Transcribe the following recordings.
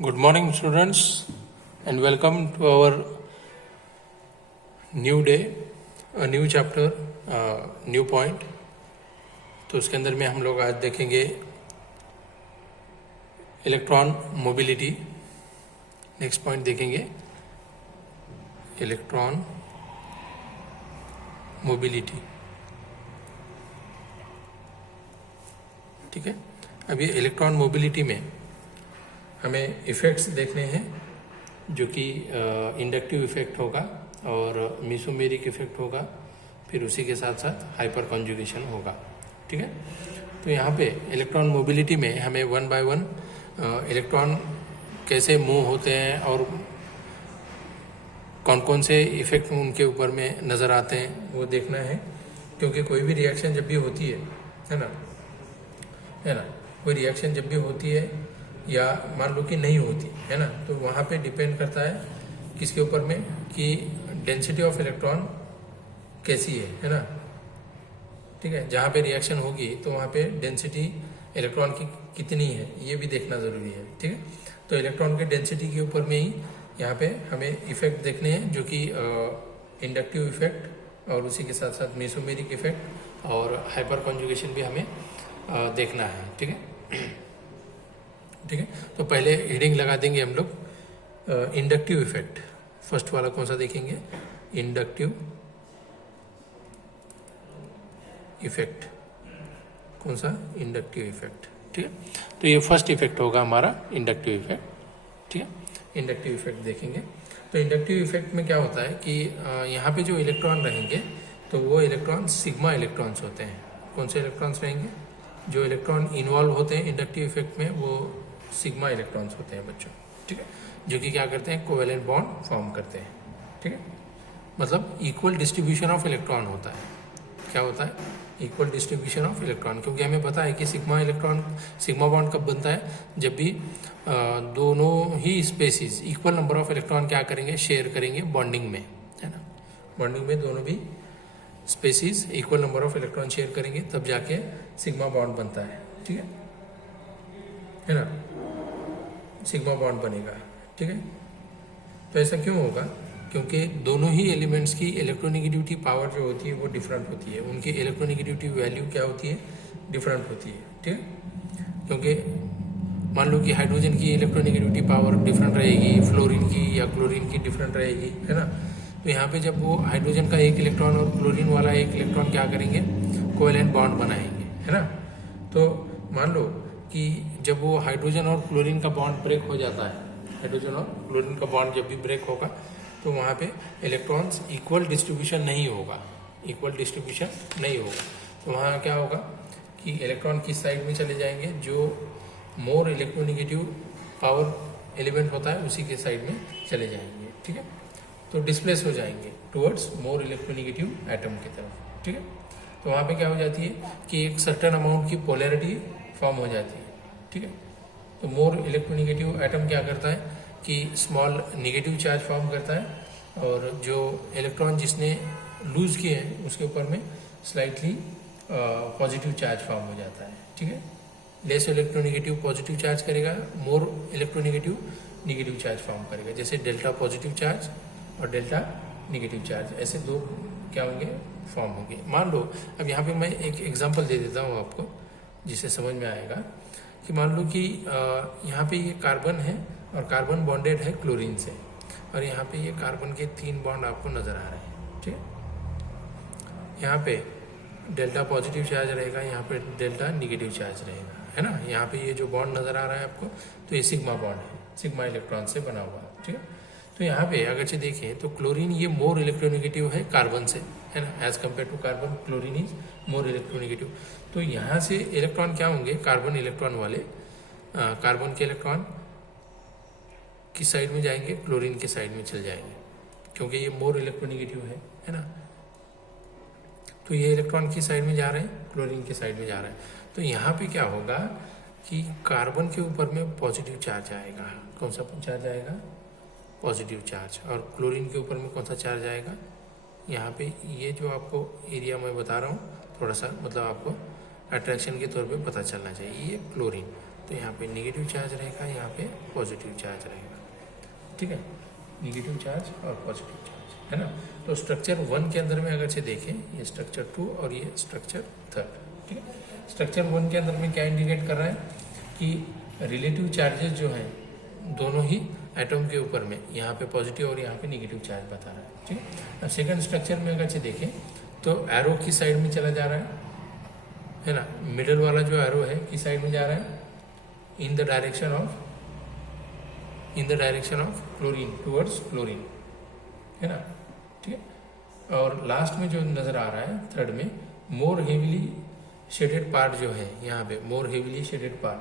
Good morning, students, and welcome to our new day, a new chapter, new point. तो उसके अंदर में हम लोग आज देखेंगे इलेक्ट्रॉन मोबिलिटी. नेक्स्ट पॉइंट देखेंगे इलेक्ट्रॉन मोबिलिटी. ठीक है. अब ये इलेक्ट्रॉन मोबिलिटी में हमें इफ़ेक्ट्स देखने हैं जो कि इंडक्टिव इफ़ेक्ट होगा और मेसोमेरिक इफ़ेक्ट होगा, फिर उसी के साथ साथ हाइपर कॉन्जुगेशन होगा. ठीक है. तो यहाँ पे इलेक्ट्रॉन मोबिलिटी में हमें वन बाय वन इलेक्ट्रॉन कैसे मूव होते हैं और कौन कौन से इफ़ेक्ट उनके ऊपर में नज़र आते हैं वो देखना है. क्योंकि कोई भी रिएक्शन जब भी होती है ना, कोई रिएक्शन जब भी होती है या मान लो कि नहीं होती है ना, तो वहाँ पे डिपेंड करता है किसके ऊपर में कि डेंसिटी ऑफ इलेक्ट्रॉन कैसी है ना. ठीक है. जहाँ पे रिएक्शन होगी तो वहाँ पे डेंसिटी इलेक्ट्रॉन की कितनी है ये भी देखना ज़रूरी है. ठीक है. तो इलेक्ट्रॉन के डेंसिटी के ऊपर में ही यहाँ पे हमें इफ़ेक्ट देखने हैं जो कि इंडक्टिव इफ़ेक्ट और उसी के साथ साथ मेसोमेरिक इफ़ेक्ट और हाइपर कॉन्जुगेशन भी हमें देखना है. ठीक है. ठीक है. तो पहले हेडिंग लगा देंगे हम लोग इंडक्टिव इफेक्ट. फर्स्ट वाला कौन सा देखेंगे? Inductive effect. कौन सा? Inductive effect. ठीक है. तो ये फर्स्ट इफेक्ट होगा हमारा इंडक्टिव इफेक्ट. ठीक है. इंडक्टिव इफेक्ट देखेंगे. तो इंडक्टिव इफेक्ट में क्या होता है कि यहाँ पे जो इलेक्ट्रॉन रहेंगे तो वो इलेक्ट्रॉन सिग्मा इलेक्ट्रॉन्स होते हैं. कौन से इलेक्ट्रॉन्स रहेंगे? जो इलेक्ट्रॉन इन्वॉल्व होते हैं इंडक्टिव इफेक्ट में वो सिग्मा इलेक्ट्रॉन्स होते हैं बच्चों. ठीक है. जो कि क्या करते हैं? कोवेलेंट बॉन्ड फॉर्म करते हैं. ठीक है. मतलब इक्वल डिस्ट्रीब्यूशन ऑफ इलेक्ट्रॉन होता है. क्या होता है? Equal distribution of electron. क्योंकि हमें पता है कि सिग्मा बॉन्ड कब बनता है? जब भी दोनों ही species equal number of electron क्या करेंगे? शेयर करेंगे बॉन्डिंग में, है ना. बॉन्डिंग में दोनों भी species equal number of electron share करेंगे तब जाके सिग्मा बॉन्ड बनता है. ठीक है ना. सिग्मा बॉन्ड बनेगा. ठीक है. तो ऐसा क्यों होगा? क्योंकि दोनों ही एलिमेंट्स की इलेक्ट्रोनेगेटिविटी पावर जो होती है वो डिफरेंट होती है. उनकी इलेक्ट्रोनेगेटिविटी वैल्यू क्या होती है? डिफरेंट होती है. ठीक है. क्योंकि मान लो कि हाइड्रोजन की इलेक्ट्रोनेगेटिविटी पावर डिफरेंट रहेगी, फ्लोरीन की या क्लोरीन की डिफरेंट रहेगी, है ना. तो यहाँ पे जब वो हाइड्रोजन का एक इलेक्ट्रॉन और क्लोरीन वाला एक इलेक्ट्रॉन क्या करेंगे? कोवेलेंट बॉन्ड बनाएंगे, है ना. तो मान लो कि जब वो हाइड्रोजन और क्लोरीन का बॉन्ड ब्रेक हो जाता है, हाइड्रोजन और क्लोरीन का बॉन्ड जब भी ब्रेक होगा तो वहाँ पे इलेक्ट्रॉन्स इक्वल डिस्ट्रीब्यूशन नहीं होगा. इक्वल डिस्ट्रीब्यूशन नहीं होगा तो वहाँ क्या होगा कि इलेक्ट्रॉन किस साइड में चले जाएंगे? जो मोर इलेक्ट्रोनेगेटिव पावर एलिमेंट होता है उसी के साइड में चले जाएंगे. ठीक है. तो डिस्प्लेस हो जाएंगे टुवर्ड्स मोर इलेक्ट्रोनेगेटिव एटम की तरफ. ठीक है. तो वहाँ पे क्या हो जाती है कि एक सर्टेन अमाउंट की पोलैरिटी फॉर्म हो जाती है. ठीक है. तो मोर इलेक्ट्रोनेगेटिव एटम क्या करता है कि स्मॉल नेगेटिव चार्ज फॉर्म करता है और जो इलेक्ट्रॉन जिसने लूज किए हैं उसके ऊपर में स्लाइटली पॉजिटिव चार्ज फॉर्म हो जाता है. ठीक है. लेस इलेक्ट्रोनेगेटिव पॉजिटिव चार्ज करेगा, more electronegative negative charge form करेगा. जैसे डेल्टा पॉजिटिव चार्ज और डेल्टा नेगेटिव चार्ज, ऐसे दो क्या होंगे? फॉर्म होंगे. मान लो अब यहाँ पे मैं एक एग्जांपल दे देता हूँ आपको जिससे समझ में आएगा कि मान लो कि यहाँ पे ये कार्बन है और कार्बन बॉन्डेड है क्लोरीन से और यहाँ पे ये कार्बन के 3 बॉन्ड आपको नज़र आ रहे हैं. ठीक है. यहाँ पे डेल्टा पॉजिटिव चार्ज रहेगा, यहाँ पे डेल्टा निगेटिव चार्ज रहेगा, है ना. यहाँ पे ये जो बॉन्ड नज़र आ रहा है आपको तो ये सिग्मा बॉन्ड है, सिग्मा इलेक्ट्रॉन से बना हुआ. ठीक है. तो यहाँ पे अगर से देखें तो क्लोरीन ये मोर इलेक्ट्रोनेगेटिव है कार्बन से, है ना. As compared to carbon chlorine is more electronegative. तो यहाँ से इलेक्ट्रॉन क्या होंगे? कार्बन इलेक्ट्रॉन वाले कार्बन के इलेक्ट्रॉन किस साइड में जाएंगे? क्लोरीन के साइड में चल जाएंगे क्योंकि ये मोर इलेक्ट्रोनेगेटिव है ना. तो ये इलेक्ट्रॉन किस साइड में जा रहे हैं? क्लोरीन के साइड में जा रहे हैं. तो यहाँ पे क्या होगा कि कार्बन के ऊपर में पॉजिटिव चार्ज आएगा. कौन सा चार्ज आएगा? Positive charge. और क्लोरीन के ऊपर में कौन सा चार्ज आएगा? यहाँ पे ये जो आपको एरिया मैं बता रहा हूँ थोड़ा सा मतलब आपको अट्रैक्शन के तौर पे पता चलना चाहिए. ये क्लोरीन तो यहाँ पे नेगेटिव चार्ज रहेगा, यहाँ पे पॉजिटिव चार्ज रहेगा, ठीक है, नेगेटिव चार्ज और पॉजिटिव चार्ज, है ना। तो स्ट्रक्चर 1 के अंदर में अगर से देखें, ये स्ट्रक्चर 2 और ये स्ट्रक्चर 3, ठीक है। स्ट्रक्चर 1 के अंदर में क्या इंडिकेट कर रहा है कि रिलेटिव चार्जेस जो हैं दोनों ही एटम के ऊपर में, यहाँ पे पॉजिटिव और यहाँ पे नेगेटिव चार्ज बता रहा है, ठीक है। सेकंड स्ट्रक्चर में अगर से देखें तो एरो किस साइड में चला जा रहा है ना, मिडल वाला जो एरो है किस साइड में जा रहा है, in the direction of chlorine, towards chlorine, है ना, ठीक है। और लास्ट में जो नजर आ रहा है थर्ड में, मोर हेवीली शेडेड पार्ट जो है यहाँ पे, more heavily shaded part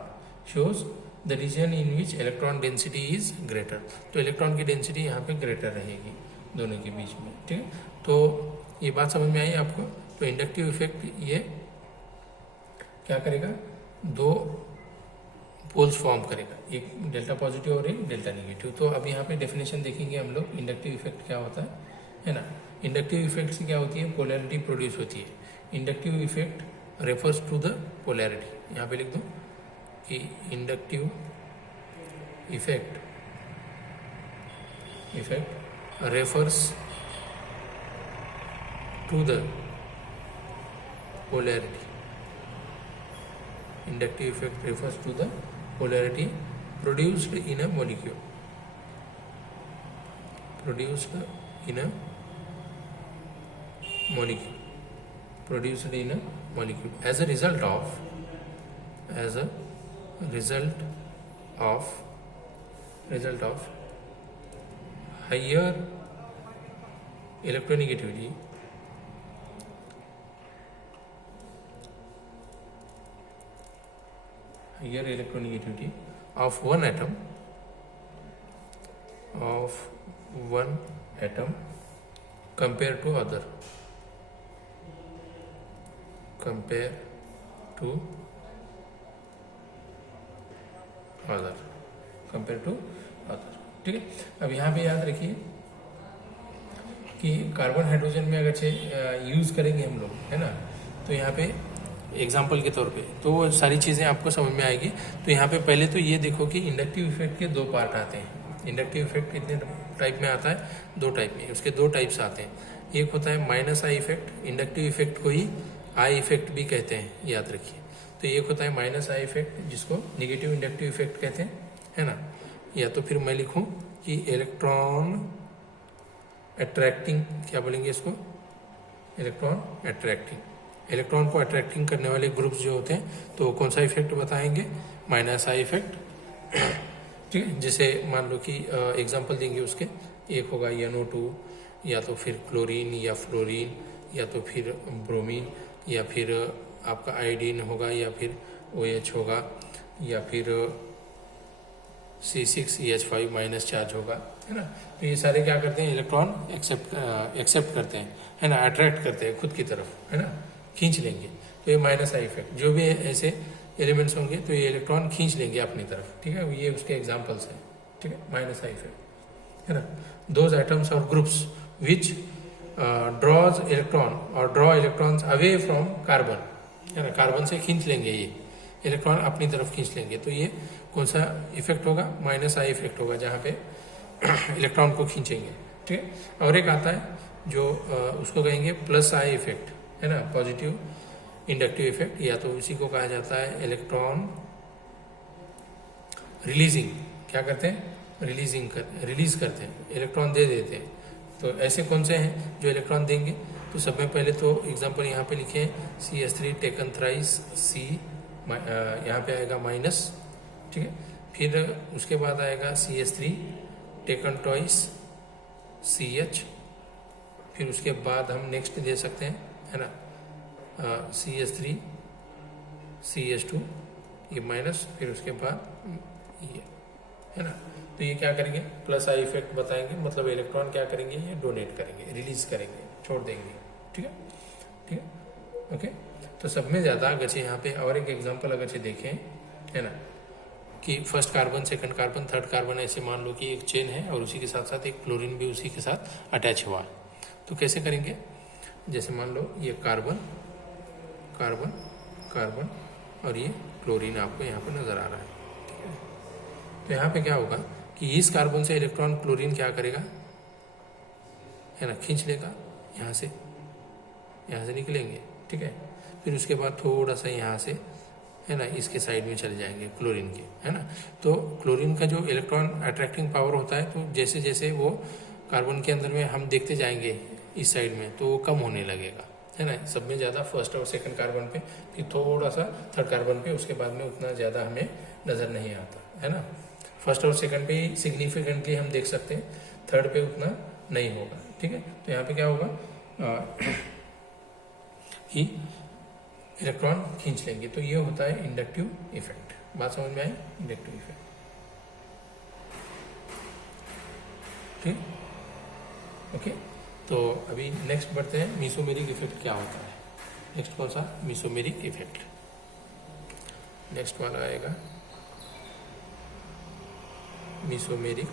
shows the region in which electron density is greater, तो इलेक्ट्रॉन की डेंसिटी यहाँ पे ग्रेटर रहेगी दोनों के बीच में, ठीक है। तो ये बात समझ में आई आपको। तो इंडक्टिव इफेक्ट ये क्या करेगा, 2 पोल्स फॉर्म करेगा, एक डेल्टा पॉजिटिव और एक डेल्टा नेगेटिव। तो अब यहाँ पे डेफिनेशन देखेंगे हम लोग, इंडक्टिव इफेक्ट क्या होता है ना। इंडक्टिव इफेक्ट से क्या होती है, पोलैरिटी प्रोड्यूस होती है। Inductive effect refers to the polarity, यहाँ पे लिख दो कि inductive effect refers to the polarity. Inductive effect refers to the polarity produced in a molecule. Produced in a molecule. As a result of higher electronegativity of one atom compared to other, ठीक है। अब यहाँ पे याद रखिए कि carbon hydrogen में अगर से यूज करेंगे हम लोग, है ना, तो यहाँ पे एग्जाम्पल के तौर पे तो वो सारी चीज़ें आपको समझ में आएगी। तो यहाँ पे पहले तो ये देखो कि इंडक्टिव इफेक्ट के 2 पार्ट आते हैं। इंडक्टिव इफेक्ट कितने टाइप में आता है, 2 टाइप में, उसके 2 टाइप्स आते हैं। एक होता है minus I effect, inductive effect को ही आई इफेक्ट भी कहते हैं, याद रखिए। तो एक होता है माइनस आई इफेक्ट जिसको नेगेटिव इंडक्टिव इफेक्ट कहते हैं, है ना। या तो फिर मैं लिखूँ कि इलेक्ट्रॉन अट्रैक्टिंग, क्या बोलेंगे इसको, इलेक्ट्रॉन अट्रैक्टिंग, इलेक्ट्रॉन को अट्रैक्टिंग करने वाले ग्रुप्स जो होते हैं, तो कौन सा इफेक्ट बताएंगे, माइनस आई इफेक्ट, ठीक है। जैसे मान लो कि एग्जांपल देंगे उसके, एक होगा NO2, या तो फिर क्लोरीन या फ्लोरीन, या तो फिर ब्रोमीन, या फिर आपका आयोडीन होगा, या फिर OH होगा, या फिर C6H5 माइनस चार्ज होगा, है ना। तो ये सारे क्या करते हैं, इलेक्ट्रॉन एक्सेप्ट करते हैं, है ना, अट्रैक्ट करते हैं खुद की तरफ, है ना, खींच लेंगे। तो ये माइनस आई इफेक्ट, जो भी ऐसे एलिमेंट्स होंगे तो ये इलेक्ट्रॉन खींच लेंगे अपनी तरफ, ठीक है। ये उसके एग्जांपल्स हैं, ठीक है, माइनस आई इफेक्ट, है ना। दोज एटम्स और ग्रुप्स विच ड्रॉज इलेक्ट्रॉन और draw electrons away from carbon, है ना, कार्बन से खींच लेंगे, ये इलेक्ट्रॉन अपनी तरफ खींच लेंगे। तो ये कौन सा इफेक्ट होगा, माइनस आई इफेक्ट होगा, जहाँ पे इलेक्ट्रॉन को खींचेंगे, ठीक है। और एक आता है जो उसको कहेंगे प्लस आई इफेक्ट, है ना, पॉजिटिव इंडक्टिव इफेक्ट, या तो इसी को कहा जाता है इलेक्ट्रॉन रिलीजिंग। क्या करते हैं, रिलीज करते हैं, इलेक्ट्रॉन दे देते हैं। तो ऐसे कौन से हैं जो इलेक्ट्रॉन देंगे, तो सब में पहले तो एग्जांपल यहाँ पे लिखे हैं, CH3 टेकन थ्राइस C, यहाँ पे आएगा माइनस, ठीक है। फिर उसके बाद आएगा CH3 टेकन ट्वाइस CH, फिर उसके बाद हम नेक्स्ट दे सकते हैं, है ना, CH3 CH2, ये माइनस, फिर उसके बाद ये, है ना। तो ये क्या करेंगे, प्लस आई इफेक्ट बताएंगे, मतलब इलेक्ट्रॉन क्या करेंगे, ये डोनेट करेंगे, रिलीज करेंगे, छोड़ देंगे, ठीक है, ठीक है, ओके। तो सब में ज़्यादा अगर यहाँ पे और एक एग्जांपल अगर देखें, है ना, कि first carbon, second carbon, third carbon, ऐसे मान लो कि एक चेन है और उसी के साथ साथ एक क्लोरीन भी उसी के साथ अटैच हुआ। तो कैसे करेंगे, जैसे मान लो ये कार्बन कार्बन कार्बन और ये क्लोरीन आपको यहाँ पर नज़र आ रहा है, तो यहाँ पे क्या होगा कि इस कार्बन से इलेक्ट्रॉन क्लोरीन क्या करेगा, है ना, खींच लेगा, यहाँ से निकलेंगे, ठीक है। फिर उसके बाद थोड़ा सा यहाँ से, है ना, इसके साइड में चले जाएंगे क्लोरीन के, है ना। तो क्लोरीन का जो इलेक्ट्रॉन अट्रैक्टिंग पावर होता है, तो जैसे जैसे वो कार्बन के अंदर में हम देखते जाएंगे इस साइड में, तो वो कम होने लगेगा, है ना। सब में ज़्यादा फर्स्ट और सेकंड कार्बन पे, फिर थोड़ा सा थर्ड कार्बन पे, उसके बाद में उतना ज़्यादा हमें नज़र नहीं आता, है ना। फर्स्ट और सेकंड पे ही सिग्निफिकेंटली हम देख सकते हैं, थर्ड पे उतना नहीं होगा, ठीक है। तो यहाँ पे क्या होगा कि इलेक्ट्रॉन खींच लेंगे, तो ये होता है इंडक्टिव इफेक्ट। बात समझ में आई, इंडक्टिव इफेक्ट, ठीक, ओके। तो अभी नेक्स्ट बढ़ते हैं, मीसोमेरिक इफेक्ट क्या होता है। नेक्स्ट कौन सा, मीसोमेरिक इफेक्ट। नेक्स्ट वाला आएगा मीसोमेरिक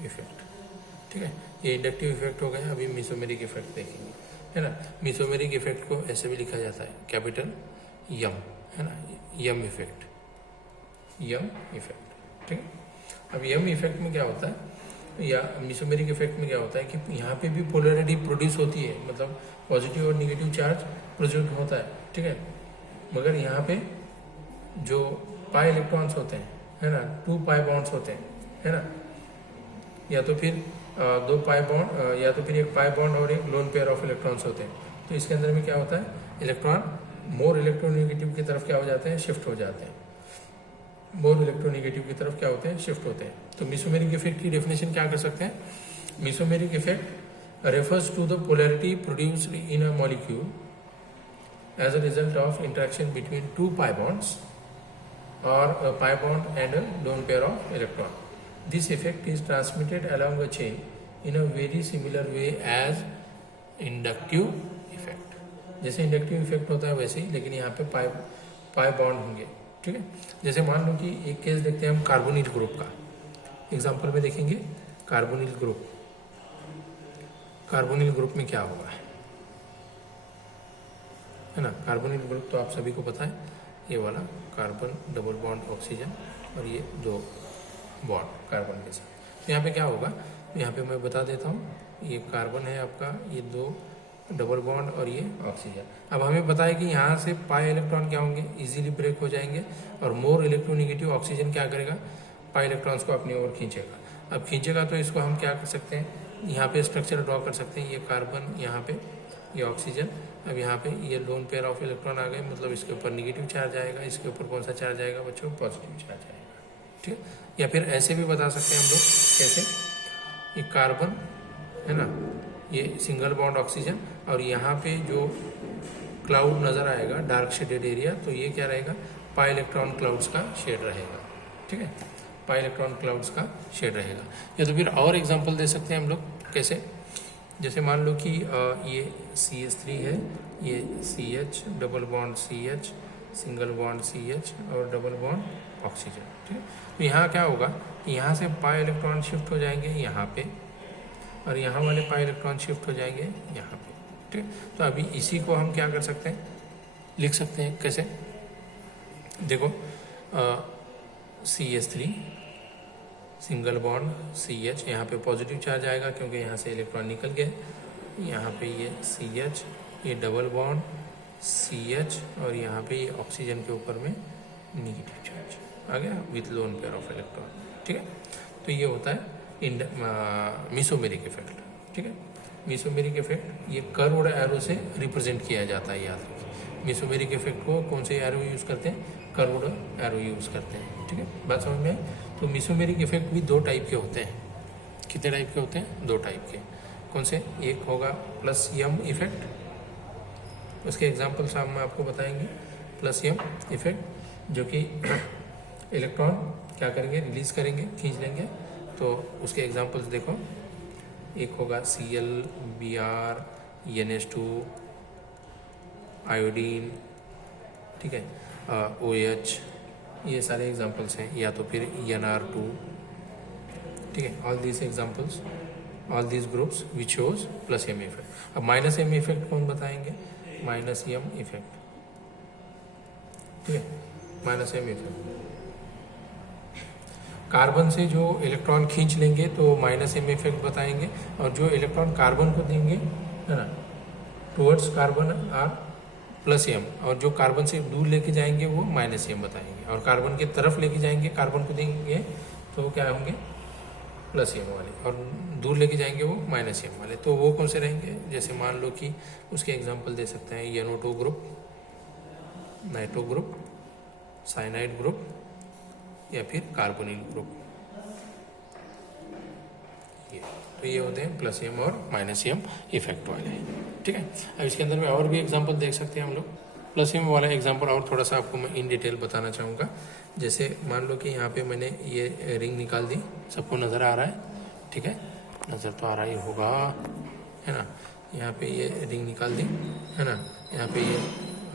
इफेक्ट, ठीक है। ये इंडक्टिव इफेक्ट हो गया, अभी मीसोमेरिक इफेक्ट देखेंगे, है ना। मीसोमेरिक इफेक्ट को ऐसे भी लिखा जाता है, कैपिटल यम, है ना, यम इफेक्ट, यम इफेक्ट, ठीक है। अब यम इफेक्ट में क्या होता है, या मीसोमेरिक इफेक्ट में क्या होता है कि यहाँ पे भी पोलैरिटी प्रोड्यूस होती है, मतलब पॉजिटिव और निगेटिव चार्ज प्रोड्यूस होता है, ठीक है। मगर यहाँ पे जो पाई इलेक्ट्रॉन्स होते हैं, है ना, 2 पाई बॉन्ड्स होते हैं, है ना, या तो फिर 2 पाई बॉन्ड, या तो फिर एक पाई बॉन्ड और एक लोन पेयर ऑफ इलेक्ट्रॉन्स होते हैं। तो इसके अंदर में क्या होता है, इलेक्ट्रॉन मोर इलेक्ट्रोनेगेटिव की तरफ क्या हो जाते हैं, शिफ्ट हो जाते हैं, मोर इलेक्ट्रोनेगेटिव की तरफ क्या होते हैं, शिफ्ट होते हैं। तो मीसोमेरिक इफेक्ट की डेफिनेशन क्या कर सकते हैं, mesomeric effect refers to the polarity produced in a molecule as a result of interaction between 2 pi bonds or a pi bond and a lone pair of electron. This effect is transmitted along a chain in a very similar way as inductive effect. जैसे inductive effect होता है वैसे ही, लेकिन यहाँ पे pi bond होंगे, ठीक है। जैसे मान लो कि एक केस देखते हैं हम कार्बोनिल ग्रुप का, एग्जांपल में देखेंगे कार्बोनिल ग्रुप। कार्बोनिल ग्रुप में क्या होगा, है ना, कार्बोनिल ग्रुप तो आप सभी को पता है, ये वाला कार्बन डबल बॉन्ड ऑक्सीजन और ये 2 बॉन्ड कार्बन के साथ। तो यहाँ पे क्या होगा, यहाँ पे मैं बता देता हूँ, ये कार्बन है आपका, ये 2 डबल बॉन्ड और ये ऑक्सीजन। अब हमें पता है कि यहाँ से पाई इलेक्ट्रॉन क्या होंगे, इजीली ब्रेक हो जाएंगे, और मोर इलेक्ट्रोनेगेटिव ऑक्सीजन क्या करेगा, पाई इलेक्ट्रॉन्स को अपनी ओर खींचेगा। अब खींचेगा तो इसको हम क्या कर सकते हैं, यहाँ पे स्ट्रक्चर ड्रॉ कर सकते हैं, ये कार्बन, यहाँ पे ये ऑक्सीजन। अब यहाँ पे ये लोन पेयर ऑफ इलेक्ट्रॉन आ गए, मतलब इसके ऊपर निगेटिव चार्ज आएगा, इसके ऊपर कौन सा चार्ज आएगा बच्चों, पॉजिटिव चार्ज आएगा, ठीक है। या फिर ऐसे भी बता सकते हैं हम लोग, कैसे, ये कार्बन है ना, ये सिंगल बॉन्ड ऑक्सीजन, और यहाँ पे जो क्लाउड नज़र आएगा डार्क शेडेड एरिया, तो ये क्या रहेगा, पाई इलेक्ट्रॉन क्लाउड्स का शेड रहेगा, ठीक है, पाई इलेक्ट्रॉन क्लाउड्स का शेड रहेगा। या तो फिर और एग्जाम्पल दे सकते हैं हम लोग, कैसे, जैसे मान लो कि ये CH3 है, ये CH double bond CH, single bond CH और डबल बॉन्ड ऑक्सीजन, ठीक है। तो यहाँ क्या होगा कि यहाँ से पाई इलेक्ट्रॉन शिफ्ट हो जाएंगे यहाँ पे, और यहाँ वाले पाई इलेक्ट्रॉन शिफ्ट हो जाएंगे यहाँ पे, ठीक है। तो अभी इसी को हम क्या कर सकते हैं, लिख सकते हैं, कैसे, देखो CH3 सिंगल बॉन्ड CH, यहाँ पे पॉजिटिव चार्ज आएगा क्योंकि यहाँ से इलेक्ट्रॉन निकल गए, यहाँ पे ये CH, ये डबल बॉन्ड CH, और यहाँ पे ये ऑक्सीजन के ऊपर में निगेटिव चार्ज आ गया with lone pair of electron, ठीक है। तो ये होता है मीसोमेरिक इफेक्ट, ठीक है। मीसोमेरिक इफेक्ट ये कर्व्ड एरो से रिप्रेजेंट किया जाता है, याद रखिए। मीसोमेरिक इफेक्ट को कौन से एरो यूज़ करते हैं, कर्व्ड एरो यूज़ करते हैं, ठीक है। बात समझ में है। तो मीसोमेरिक इफेक्ट भी 2 टाइप के होते हैं। कितने टाइप के होते हैं, 2 टाइप के। कौन से, एक होगा प्लस यम इफेक्ट, उसके एग्जांपल्स हम आपको बताएंगे। प्लस यम इफेक्ट जो कि इलेक्ट्रॉन क्या करेंगे, रिलीज करेंगे, खींच लेंगे। तो उसके एग्जांपल्स देखो, एक होगा Cl, Br, NH2, आयोडीन, ठीक है, OH, ये सारे एग्जांपल्स हैं। या तो फिर NR2, ठीक है। All these examples, all these groups which shows plus M effect. अब माइनस एम इफेक्ट कौन बताएंगे, माइनस एम इफेक्ट, ठीक है, माइनस एम इफेक्ट। कार्बन से जो इलेक्ट्रॉन खींच लेंगे तो माइनस एम इफेक्ट बताएंगे, और जो इलेक्ट्रॉन कार्बन को देंगे है ना towards carbon are plus M, और जो कार्बन से दूर लेके जाएंगे वो माइनस एम बताएंगे, और कार्बन की तरफ लेके जाएंगे कार्बन को देंगे तो क्या होंगे प्लस एम वाले, और दूर लेके जाएंगे वो माइनस एम वाले। तो वो कौन से रहेंगे, जैसे मान लो कि उसके एग्जांपल दे सकते हैं NO2 group, nitro group, cyanide group, या फिर कार्बोनिल ग्रुप। तो ये होते हैं प्लस एम और माइनस एम इफेक्ट वाले। ठीक है, अब इसके अंदर में और भी एग्जांपल देख सकते हैं हम लोग। प्लस एम वाला एग्जांपल और थोड़ा सा आपको मैं इन डिटेल बताना चाहूँगा। जैसे मान लो कि यहाँ पे मैंने ये रिंग निकाल दी, सबको नज़र आ रहा है, ठीक है, नज़र तो आ रहा ही होगा, है ना। यहाँ पे ये रिंग निकाल दी, है ना। यहाँ पे ये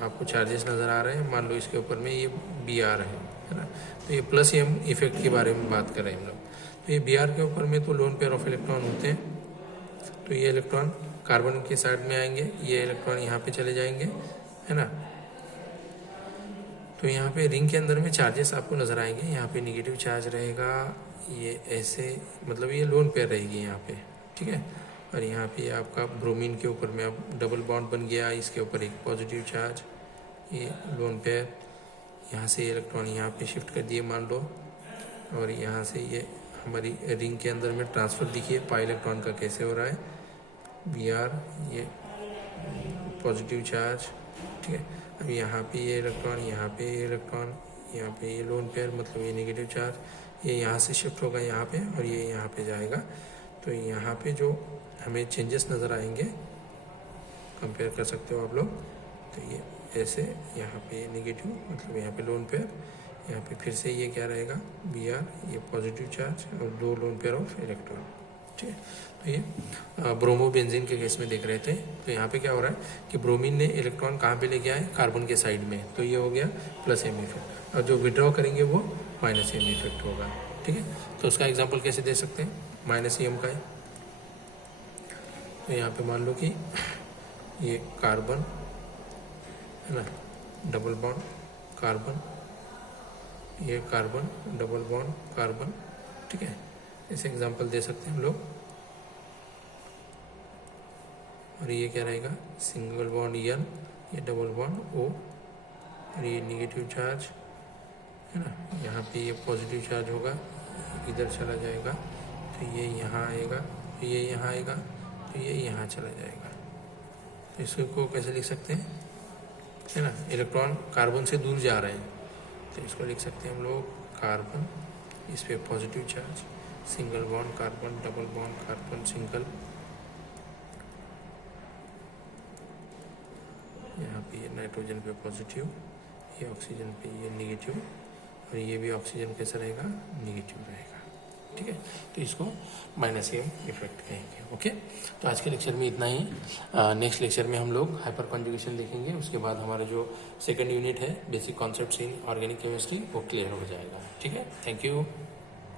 आपको चार्जेस नज़र आ रहे हैं, मान लो इसके ऊपर में ये BR है ना। तो ये प्लस एम इफेक्ट के बारे में बात कर रहे हैं हम लोग। तो ये BR के ऊपर में तो लोन पेयर ऑफ इलेक्ट्रॉन होते हैं, तो ये इलेक्ट्रॉन कार्बन के साइड में आएंगे, ये इलेक्ट्रॉन यहाँ पे चले जाएंगे, है ना। तो यहाँ पे रिंग के अंदर में चार्जेस आपको नज़र आएंगे, यहाँ पे निगेटिव चार्ज रहेगा, ये ऐसे मतलब ये लोन पेयर रहेगी यहाँ पे, ठीक है। और यहाँ पे आपका ब्रोमीन के ऊपर में अब डबल बॉन्ड बन गया, इसके ऊपर एक पॉजिटिव चार्ज, ये लोन पेयर, यहाँ से इलेक्ट्रॉन यहाँ पे शिफ्ट कर दिए मान लो, और यहाँ से ये हमारी रिंग के अंदर में ट्रांसफ़र दिखिए पाई इलेक्ट्रॉन का कैसे हो रहा है, BR, ये पॉजिटिव चार्ज, ठीक है। अब यहाँ पे ये इलेक्ट्रॉन, यहाँ पे ये इलेक्ट्रॉन, यहाँ पे ये लोन पेयर मतलब ये नेगेटिव चार्ज, ये यहाँ से शिफ्ट होगा यहाँ पे, और ये यहाँ पे जाएगा। तो यहाँ पे जो हमें चेंजेस नज़र आएंगे, कंपेयर कर सकते हो आप लोग, तो ये ऐसे यहाँ पे नेगेटिव मतलब यहाँ पे लोन पेयर, यहाँ पे फिर से ये क्या रहेगा BR, ये पॉजिटिव चार्ज और 2 लोन पेयर ऑफ इलेक्ट्रॉन, ठीक है। तो ये ब्रोमोबेंजीन के केस में देख रहे थे। तो यहाँ पे क्या हो रहा है कि ब्रोमीन ने इलेक्ट्रॉन कहाँ पे लेके आए, कार्बन के साइड में, तो ये हो गया प्लस एम इफेक्ट, और जो विड्रॉ करेंगे वो माइनस एम इफेक्ट होगा, ठीक है। तो उसका एग्जाम्पल कैसे दे सकते हैं, माइनस एम का है। तो यहाँ पे मान लो कि ये कार्बन है ना, डबल बॉन्ड कार्बन, ये कार्बन डबल बॉन्ड कार्बन, ठीक है। ऐसे एग्जांपल दे सकते हैं हम लोग। और ये क्या रहेगा, सिंगल बॉन्ड N, ये डबल बॉन्ड O, और ये नेगेटिव चार्ज है ना, यहाँ पे ये पॉजिटिव चार्ज होगा, इधर चला जाएगा, तो ये यहाँ आएगा, तो ये यहाँ आएगा, तो ये यहाँ चला जाएगा। तो इसको कैसे लिख सकते हैं, है ना, इलेक्ट्रॉन कार्बन से दूर जा रहे हैं, तो इसको लिख सकते हैं हम लोग कार्बन, इस पर positive charge, single bond carbon, double bond carbon, single, यहाँ पे ये नाइट्रोजन पे पॉजिटिव, ये ऑक्सीजन पे ये नेगेटिव, और ये भी ऑक्सीजन कैसा रहेगा, नेगेटिव रहेगा, ठीक है। तो इसको माइनस एम इफेक्ट कहेंगे, ओके। तो आज के लेक्चर में इतना ही। नेक्स्ट लेक्चर में हम लोग हाइपर कॉन्जुगेशन देखेंगे, उसके बाद हमारा जो सेकंड यूनिट है basic concepts in organic chemistry वो क्लियर हो जाएगा, ठीक है। Thank you.